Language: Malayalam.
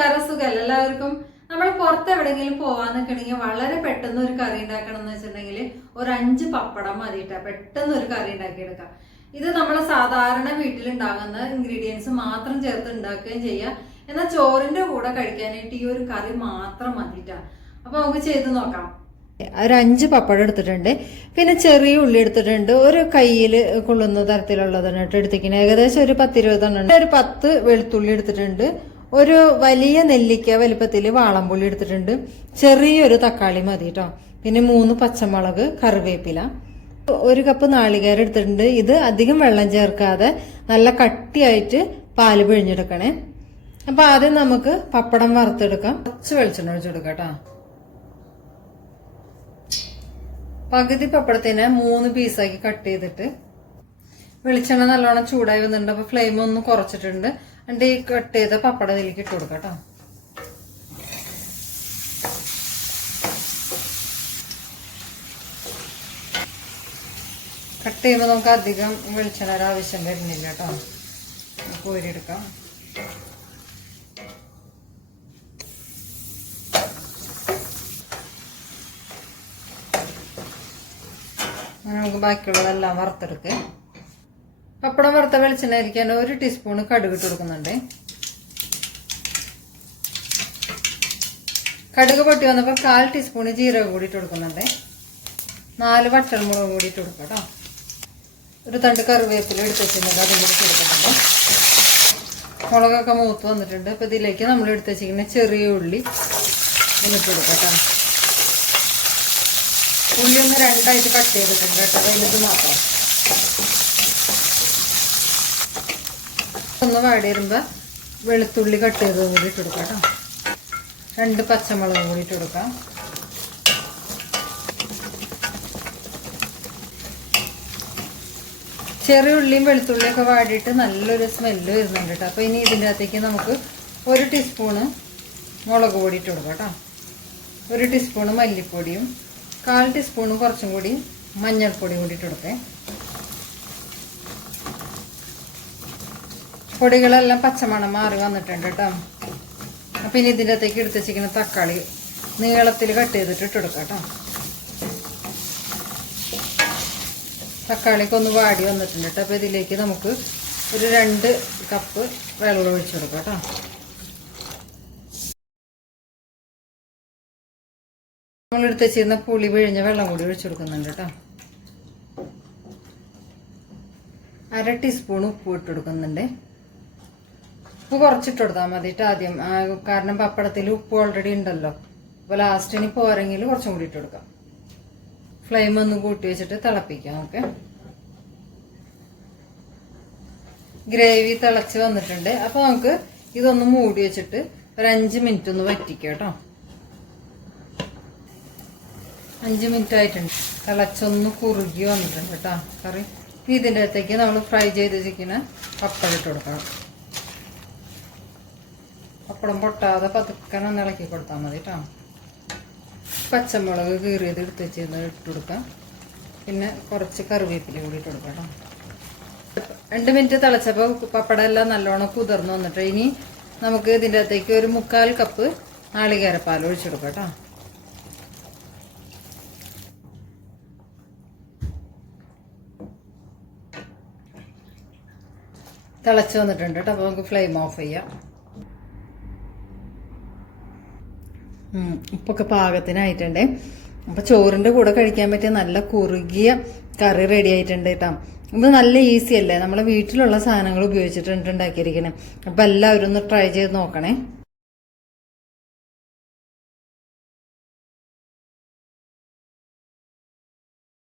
നമസ്കാരം സുഖം? എല്ലാവർക്കും നമ്മൾ പുറത്ത് എവിടെയെങ്കിലും പോവാൻ നിൽക്കണമെങ്കിൽ വളരെ പെട്ടെന്ന് ഒരു കറി ഉണ്ടാക്കണം എന്ന് വെച്ചിട്ടുണ്ടെങ്കിൽ ഒരു അഞ്ച് പപ്പടം മതിയിട്ടാ പെട്ടെന്ന് ഒരു കറി ഉണ്ടാക്കിയെടുക്കാം. ഇത് നമ്മൾ സാധാരണ വീട്ടിലുണ്ടാകുന്ന ഇൻഗ്രീഡിയൻസ് മാത്രം ചേർത്ത് ഉണ്ടാക്കുകയും ചെയ്യാം. എന്നാൽ ചോറിന്റെ കൂടെ കഴിക്കാനായിട്ട് ഈ ഒരു കറി മാത്രം മതിയിട്ടാ അപ്പൊ നമുക്ക് ചെയ്ത് നോക്കാം. ഒരു അഞ്ച് പപ്പടം എടുത്തിട്ടുണ്ട്. പിന്നെ ചെറിയ ഉള്ളി എടുത്തിട്ടുണ്ട്. ഒരു കയ്യിൽ കൊള്ളുന്ന തരത്തിലുള്ളതാണ് കേട്ടോ എടുത്തിരിക്കുന്നത്. ഏകദേശം ഒരു പത്തിരുപതെണ്ണം ഒരു പത്ത് വെളുത്തുള്ളി എടുത്തിട്ടുണ്ട്. ഒരു വലിയ നെല്ലിക്ക വലിപ്പത്തിൽ വാളംപുള്ളി എടുത്തിട്ടുണ്ട്. ചെറിയൊരു തക്കാളി മതി കേട്ടോ പിന്നെ മൂന്ന് പച്ചമുളക് കറിവേപ്പില. ഒരു കപ്പ് നാളികേരം എടുത്തിട്ടുണ്ട്. ഇത് അധികം വെള്ളം ചേർക്കാതെ നല്ല കട്ടിയായിട്ട് പാൽ പിഴിഞ്ഞെടുക്കണേ. അപ്പൊ ആദ്യം നമുക്ക് പപ്പടം വറുത്തെടുക്കാം. കുറച്ച് വെളിച്ചെണ്ണ ഒഴിച്ചെടുക്കാം കേട്ടോ പകുതി പപ്പടത്തിനെ മൂന്ന് പീസാക്കി കട്ട് ചെയ്തിട്ട് വെളിച്ചെണ്ണ നല്ലോണം ചൂടായി വന്നിട്ടുണ്ട് അപ്പൊ ഫ്ലെയിം ഒന്ന് കുറച്ചിട്ടുണ്ട്. എന്നിട്ട് ഈ കട്ട് ചെയ്ത പപ്പടം ഇതിലേക്ക് ഇട്ട് കൊടുക്കാം കേട്ടോ ചെയ്യുമ്പോൾ നമുക്ക് അധികം വെളിച്ചെണ്ണ ഒരു ആവശ്യം വരുന്നില്ല കേട്ടോ കോരിയെടുക്കാം. നമുക്ക് ബാക്കിയുള്ളതെല്ലാം വറുത്തെടുക്കുക പപ്പടം വറുത്ത വെളിച്ചെണ്ണ ഇരിക്കാൻ ഒരു ടീസ്പൂൺ കടുക് ഇട്ട് കൊടുക്കുന്നുണ്ട്. കടുക് പൊട്ടി വന്നപ്പോൾ കാൽ ടീസ്പൂൺ ജീരകം കൂടി ഇട്ട് കൊടുക്കുന്നുണ്ട്. നാല് വട്ടൽമുളക് കൂടി ഇട്ട് കൊടുക്കാം കേട്ടോ ഒരു തണ്ട് കറിവേപ്പില എടുത്ത് വെച്ചിട്ടുണ്ട് അതും കൂടി കൊടുക്കുന്നുണ്ട് മുളകൊക്കെ മൂത്ത് വന്നിട്ടുണ്ട്. അപ്പോൾ ഇതിലേക്ക് നമ്മൾ എടുത്ത് വെച്ചിരിക്കുന്ന ചെറിയ ഉള്ളി ഇതിലിട്ട് കൊടുക്കാം കേട്ടോ ഉള്ളി ഒന്ന് രണ്ടായിട്ട് കട്ട് ചെയ്തിട്ടുണ്ട് കേട്ടോ വലുത് മാത്രം. ഒന്ന് വാടി വരുമ്പോൾ വെളുത്തുള്ളി കട്ട് ചെയ്ത് കൂടി ഇട്ട് കൊടുക്കാം കേട്ടോ. രണ്ട് പച്ചമുളക് കൂടി ഇട്ട് കൊടുക്കാം. ചെറിയ ഉള്ളിയും വെളുത്തുള്ളിയൊക്കെ വാടിയിട്ട് നല്ലൊരു സ്മെല്ല് വരുന്നുണ്ട് കേട്ടോ. അപ്പോൾ ഇനി ഇതിന്റെ അകത്തേക്ക് നമുക്ക് ഒരു ടീസ്പൂണ് മുളക് പൊടി കൊടുക്കാം കേട്ടോ. ഒരു ടീസ്പൂണ് മല്ലിപ്പൊടിയും കാൽ ടീസ്പൂണും കുറച്ചും കൂടി മഞ്ഞൾപ്പൊടിയും കൂടി കൊടുത്തേ പൊടികളെല്ലാം പച്ചമണം മാറി വന്നിട്ടുണ്ട് കേട്ടോ. അപ്പം ഇനി ഇതിന്റെ അകത്തേക്ക് എടുത്ത് വെച്ചിരിക്കുന്ന തക്കാളി നീളത്തിൽ കട്ട് ചെയ്തിട്ട് ഇട്ട് കൊടുക്കാം കേട്ടോ. തക്കാളിക്ക് ഒന്ന് വാടി വന്നിട്ടുണ്ട് കേട്ടോ. അപ്പോൾ ഇതിലേക്ക് നമുക്ക് ഒരു രണ്ട് കപ്പ് വെള്ളം ഒഴിച്ചു കൊടുക്കാം കേട്ടോ. നമ്മൾ എടുത്ത് വെച്ചിരുന്ന പുളി പിഴിഞ്ഞ വെള്ളം കൂടി ഒഴിച്ചു കൊടുക്കുന്നുണ്ട് കേട്ടോ. അര ടീസ്പൂൺ ഉപ്പ് ഇട്ട് കൊടുക്കുന്നുണ്ട്. ഉപ്പ് കുറച്ചിട്ട് കൊടുത്താൽ മതി കേട്ടോ ആദ്യം കാരണം പപ്പടത്തിൽ ഉപ്പ് ഓൾറെഡി ഉണ്ടല്ലോ. അപ്പോൾ ലാസ്റ്റിന് പോരെങ്കിൽ കുറച്ചും കൂടി ഇട്ട് കൊടുക്കാം. ഫ്ലെയിം ഒന്ന് കൂട്ടി വെച്ചിട്ട് തിളപ്പിക്കാം ഓക്കെ ഗ്രേവി തിളച്ച് വന്നിട്ടുണ്ട്. അപ്പോൾ നമുക്ക് ഇതൊന്ന് മൂടി വെച്ചിട്ട് ഒരു അഞ്ച് മിനിറ്റ് ഒന്ന് വറ്റിക്കാം കേട്ടോ. അഞ്ച് മിനിറ്റ് ആയിട്ടുണ്ട്. തിളച്ചൊന്ന് കുറുകി വന്നിട്ടുണ്ട് കേട്ടോ. കറി. ഇതിന്റെ അകത്തേക്ക് നമ്മൾ ഫ്രൈ ചെയ്ത് വെച്ചിരിക്കുന്ന പപ്പടം ഇട്ട് കൊടുക്കണം. പപ്പടം പൊട്ടാതെ പതുക്കെ ഒന്ന് ഇളക്കി കൊടുത്താൽ മതി കേട്ടോ പച്ചമുളക് കീറിയത് എടുത്ത് വെച്ചിരുന്ന് ഇട്ട് കൊടുക്കാം. പിന്നെ കുറച്ച് കറിവേപ്പില കൂടി ഇട്ട് കൊടുക്കാം കേട്ടോ രണ്ട് മിനിറ്റ് തിളച്ചപ്പോൾ പപ്പടം എല്ലാം നല്ലോണം കുതിർന്ന് വന്നിട്ട് ഇനി നമുക്ക് ഇതിന്റെ അകത്തേക്ക് ഒരു മുക്കാൽ കപ്പ് നാളികേരപ്പാൽ ഒഴിച്ചെടുക്കാം കേട്ടോ തിളച്ച് വന്നിട്ടുണ്ട് കേട്ടോ അപ്പോൾ നമുക്ക് ഫ്ലെയിം ഓഫ് ചെയ്യാം. ഉപ്പൊക്കെ പാകത്തിനായിട്ടുണ്ട്. അപ്പോൾ ചോറിന്റെ കൂടെ കഴിക്കാൻ പറ്റിയ നല്ല കുറുകിയ കറി റെഡി ആയിട്ടുണ്ട് കേട്ടോ. ഇത് നല്ല ഈസി അല്ലേ? നമ്മളെ വീട്ടിലുള്ള സാധനങ്ങൾ ഉപയോഗിച്ചിട്ടുണ്ട് ഉണ്ടാക്കിയിരിക്കണേ. അപ്പോൾ എല്ലാവരും ഒന്ന് ട്രൈ ചെയ്ത് നോക്കണേ.